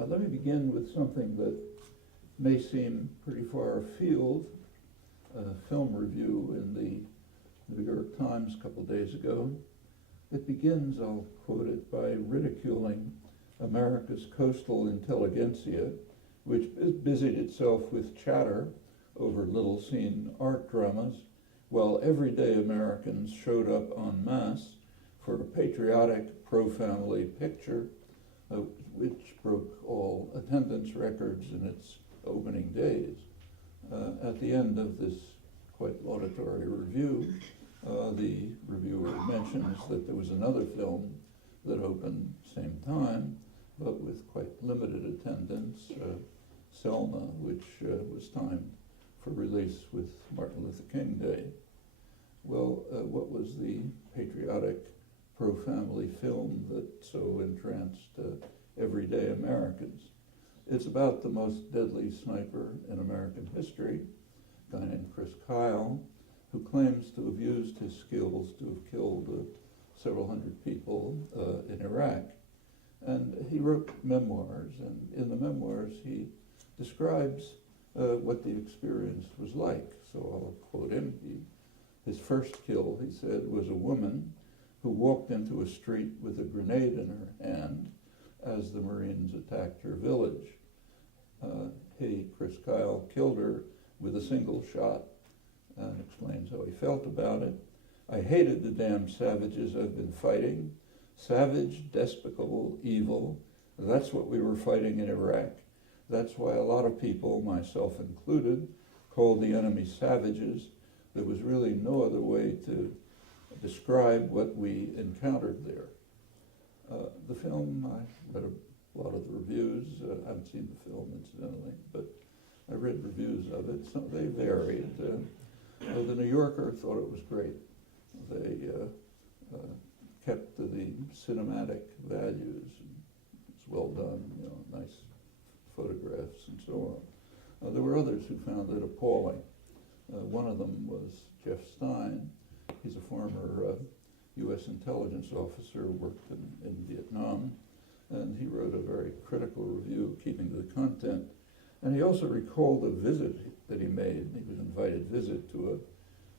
Let me begin with something that may seem pretty far afield. A film review in the New York Times a couple days ago. It begins, I'll quote it, by ridiculing America's coastal intelligentsia, which busied itself with chatter over little-seen art dramas, while everyday Americans showed up en masse for a patriotic, pro-family picture, which broke all attendance records in its opening days. At the end of this quite laudatory review, the reviewer mentions that there was another film that opened same time, but with quite limited attendance, Selma, which was timed for release with Martin Luther King Day. Well, what was the patriotic pro-family film that so entranced everyday Americans? It's about the most deadly sniper in American history, a guy named Chris Kyle, who claims to have used his skills to have killed several hundred people in Iraq. And he wrote memoirs, and in the memoirs he describes what the experience was like. So I'll quote him. His first kill, he said, was a woman who walked into a street with a grenade in her hand as the Marines attacked her village. Chris Kyle, killed her with a single shot and explains how he felt about it. I hated the damn savages I've been fighting. Savage, despicable, evil. That's what we were fighting in Iraq. That's why a lot of people, myself included, called the enemy savages. There was really no other way to describe what we encountered there. The film, I read a lot of the reviews. I haven't seen the film, incidentally, but I read reviews of it. They varied. The New Yorker thought it was great. They kept to the cinematic values. It's well done, nice photographs and so on. There were others who found it appalling. One of them was Jeff Stein. He's a former U.S. intelligence officer, worked in Vietnam, and he wrote a very critical review, keeping to the content. And he also recalled a visit that he made. He was invited visit to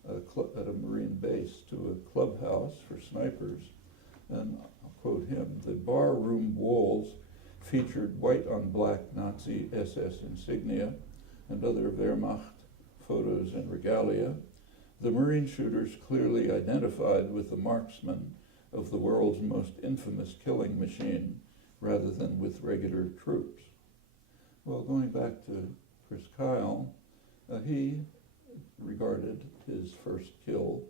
at a Marine base to a clubhouse for snipers. And I'll quote him, the bar room walls featured white on black Nazi SS insignia and other Wehrmacht photos and regalia. The Marine shooters clearly identified with the marksman of the world's most infamous killing machine rather than with regular troops. Well, going back to Chris Kyle, he regarded his first kill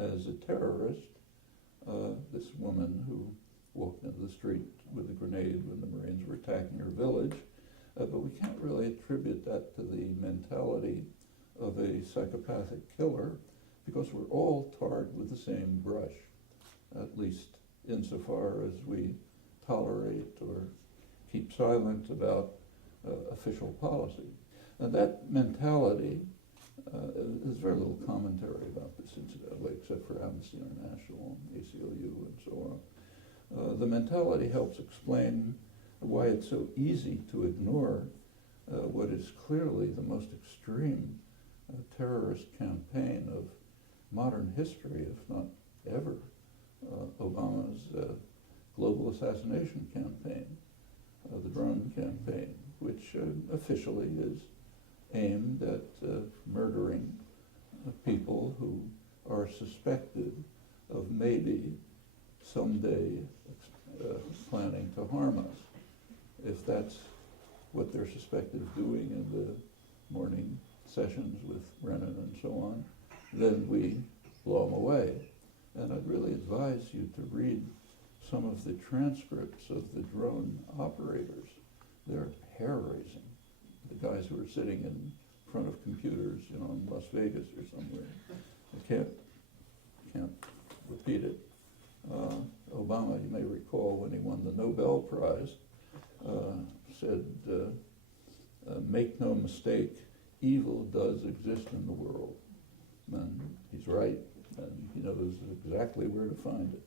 as a terrorist. This woman who walked into the street with a grenade when the Marines were attacking her village, but we can't really attribute that to the mentality of a psychopathic killer because we're all tarred with the same brush, at least insofar as we tolerate or keep silent about official policy. And that mentality, there's very little commentary about this incidentally, except for Amnesty International, ACLU, and so on. The mentality helps explain why it's so easy to ignore what is clearly the most extreme terrorist campaign of modern history, if not ever. Obama's global assassination campaign, the drone campaign, which officially is aimed at murdering people who are suspected of maybe someday planning to harm us. If that's what they're suspected of doing in the morning sessions with Brennan and so on, then we blow them away. And I'd really advise you to read some of the transcripts of the drone operators. They're hair-raising. The guys who are sitting in front of computers, in Las Vegas or somewhere. I can't repeat it. Obama, you may recall, when he won the Nobel Prize, said, make no mistake, evil does exist in the world. And he's right, and he knows exactly where to find it.